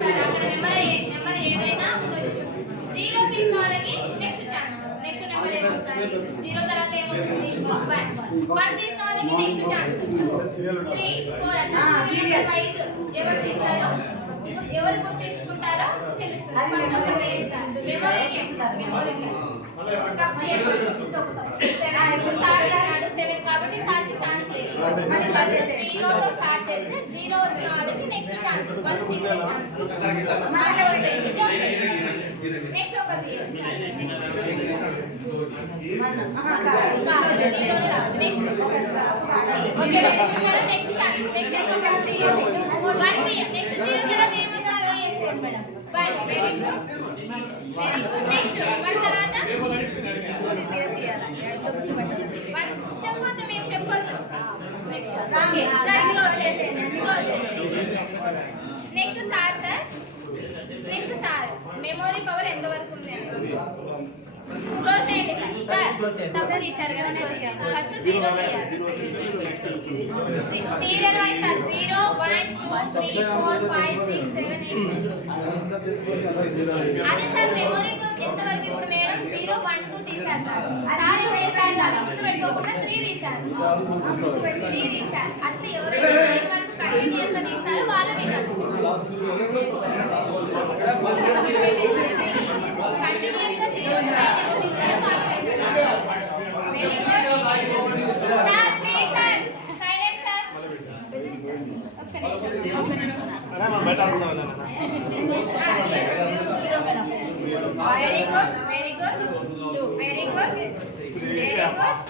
Number ఏదైనా ఉండొచ్చు. Zero తీసిన వాళ్ళకి నెక్స్ట్ ఛాన్స్. నెక్స్ట్ నెంబర్ ఏమొస్తుంది? జీరో తర్వాత ఏమొస్తుంది? 1 తీసిన వాళ్ళకి నెక్స్ట్ ఛాన్స్. 2 3 4 అట్లా సీరియల్ వైజ్ ఎవరు తీస్తారో ఎవరు గుర్తించుకుంటారో తెలుస్తుంది. ఫస్ట్ ఒకటి ఏంటి? మెమరీ ఒక కప్ ఇప్పుడు సార్ చేశాడు 7 కాబట్టి సార్కి ఛాన్స్ లేదు. మళ్ళీ ఫస్ట్ 0 తో స్టార్ట్ చేస్తే 0 వచ్చిన వాళ్ళకి నెక్స్ట్ ఛాన్స్ 1 తీసే ఛాన్స్. నెక్స్ట్ ఒకటి తీయండి sir. Next okay next chance. Next chance తీయండి. 1 తీయండి. నెక్స్ట్ 0 తర్వాత ఏం చేస్తారు? Madam 1 very good very good. Next 1 తర్వాత చెప్పొద్దు మేము చెప్పొద్దు. Next sir sir next sir memory power ఎంత వరకు ఉంది? క్లోజ్ చేయండి సార్. సార్ తప్పు తీశారు కదా, క్లోజ్ చేయండి. ఫస్ట్ 0 తీయాలి. Serial wise sir 0 1 2 3 4 5 6 7 8. అదే సార్ మెమొరీ ఎంత వరకు? ఇప్పుడు మేడం 0 1 2 తీశారు సార్. సార్ వేసారు కదా, గుర్తు పెట్టుకోకుండా 3 తీశారు. 3 తీశారు. అట్లా ఎవరైతే 9 వరకు కంటిన్యూస్ గా తీస్తారో వాళ్ళ విన్నర్స్. కంటిన్యూస్ గా 0 ఎవరు తీశారో వాళ్ళ winners. Very good sir. Please sir silent sir. ఒక్క నిమిషం very good very good very good very good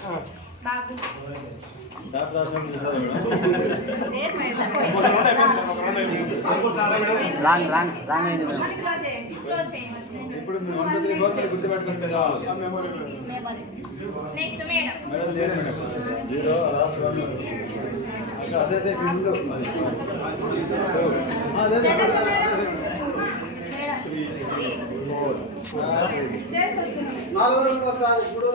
బాబు. రాంగ్ రాంగ్ రాంగ్ అయింది మేడం. క్లోజ్ చేయండి. ఇప్పుడు మీరు 1 2 3 4 గుర్తుపెట్టుకోండి కదా. నెక్స్ట్ మేడం 0 లాస్ట్ 1 అదే అదే ముందు అదే మేడం 3 4 4 4